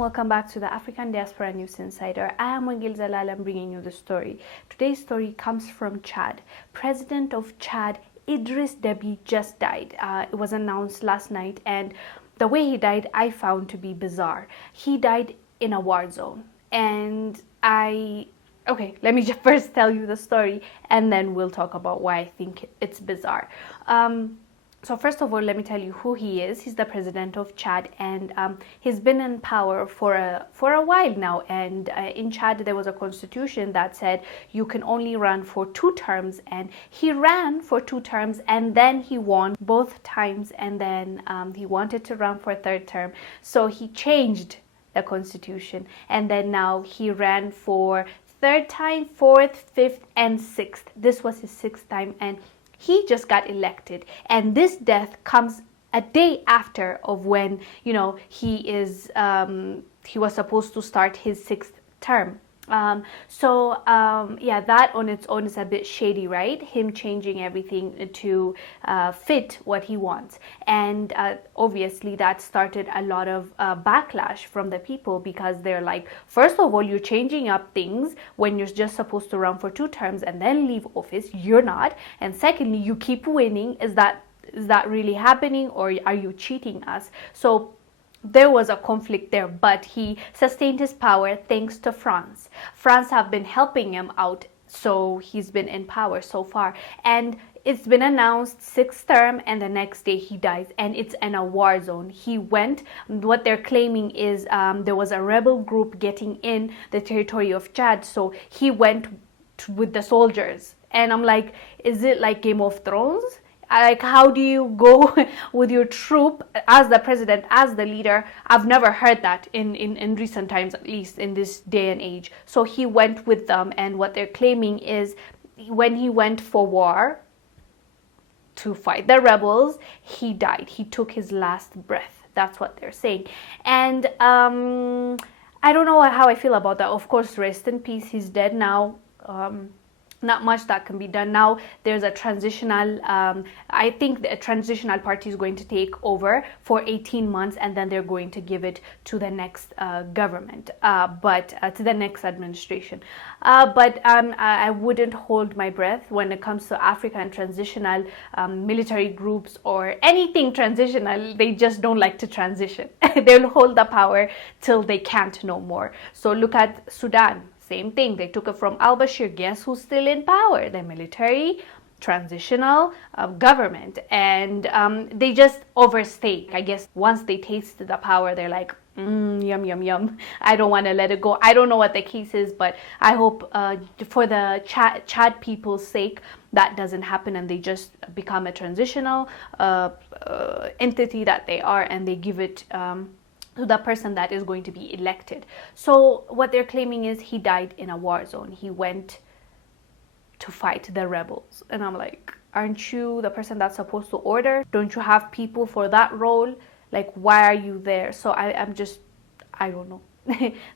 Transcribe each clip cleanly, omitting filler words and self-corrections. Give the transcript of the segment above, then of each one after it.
welcome back to the African Diaspora News Insider. I am Wongel Zelalem bringing you the story. Today's story comes from Chad. President of Chad, Idriss Deby, just died. It was announced last night, and the way he died I found to be bizarre. He died in a war zone, and okay, let me just first tell you the story and then we'll talk about why I think it's bizarre. So first of all, let me tell you who he is. He's the president of Chad, and he's been in power for a while now. And in Chad, there was a constitution that said you can only run for 2 terms. And he ran for 2 terms, and then he won both times. And then he wanted to run for a 3rd term, so he changed the constitution. And then now he ran for 3rd time, 4th, 5th, and 6th. This was his 6th time, and he just got elected. And this death comes a day after of when, you know, he was supposed to start his 6th term. Yeah, that on its own is a bit shady, right? Him changing everything to fit what he wants. And obviously that started a lot of backlash from the people, because they're like, first of all, you're changing up things when you're just supposed to run for 2 terms and then leave office. You're not. And secondly, you keep winning. Is that really happening, or are you cheating us? So there was a conflict there, but he sustained his power thanks to France. France have been helping him out, so he's been in power so far. And it's been announced 6th term, and the next day he dies, and it's in a war zone. He went, what they're claiming is there was a rebel group getting in the territory of Chad, so he went with the soldiers. And I'm like, is it like Game of Thrones? Like, how do you go with your troop as the president, as the leader? I've never heard that in recent times, at least in this day and age. So he went with them, and what they're claiming is when he went for war to fight the rebels, he died. He took his last breath. That's what they're saying. And I don't know how I feel about that. Of course, rest in peace. He's dead now. Not much that can be done now. There's a transitional, I think the transitional party is going to take over for 18 months, and then they're going to give it to the next government, to the next administration. I wouldn't hold my breath when it comes to African transitional military groups or anything transitional. They just don't like to transition. They'll hold the power till they can't no more. So look at Sudan. Same thing. They took it from al-Bashir. Guess who's still in power? The military transitional government. And they just overstay. I guess once they tasted the power, they're like, yum, yum, yum. I don't want to let it go. I don't know what the case is, but I hope for the Chad people's sake, that doesn't happen, and they just become a transitional entity that they are, and they give it to the person that is going to be elected. So what they're claiming is he died in a war zone. He went to fight the rebels. And I'm like, aren't you the person that's supposed to order? Don't you have people for that role? Like, why are you there? So I don't know.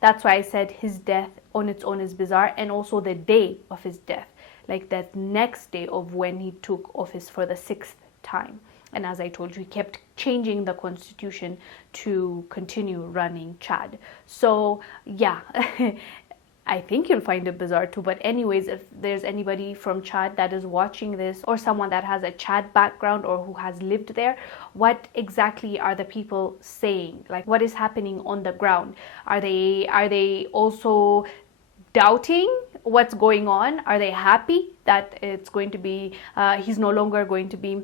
That's why I said his death on its own is bizarre, and also the day of his death, like that next day of when he took office for the 6th time. And as I told you, he kept changing the constitution to continue running Chad. So yeah, I think you'll find it bizarre too. But anyways, if there's anybody from Chad that is watching this, or someone that has a Chad background or who has lived there, what exactly are the people saying? Like, what is happening on the ground? Are they also doubting what's going on? Are they happy that it's going to be, he's no longer going to be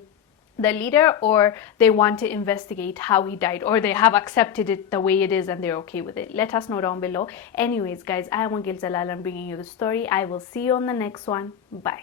the leader, or they want to investigate how he died, or they have accepted it the way it is and they're okay with it? Let us know down below. Anyways, guys, I am Wongel Zelalem bringing you the story. I will see you on the next one. Bye.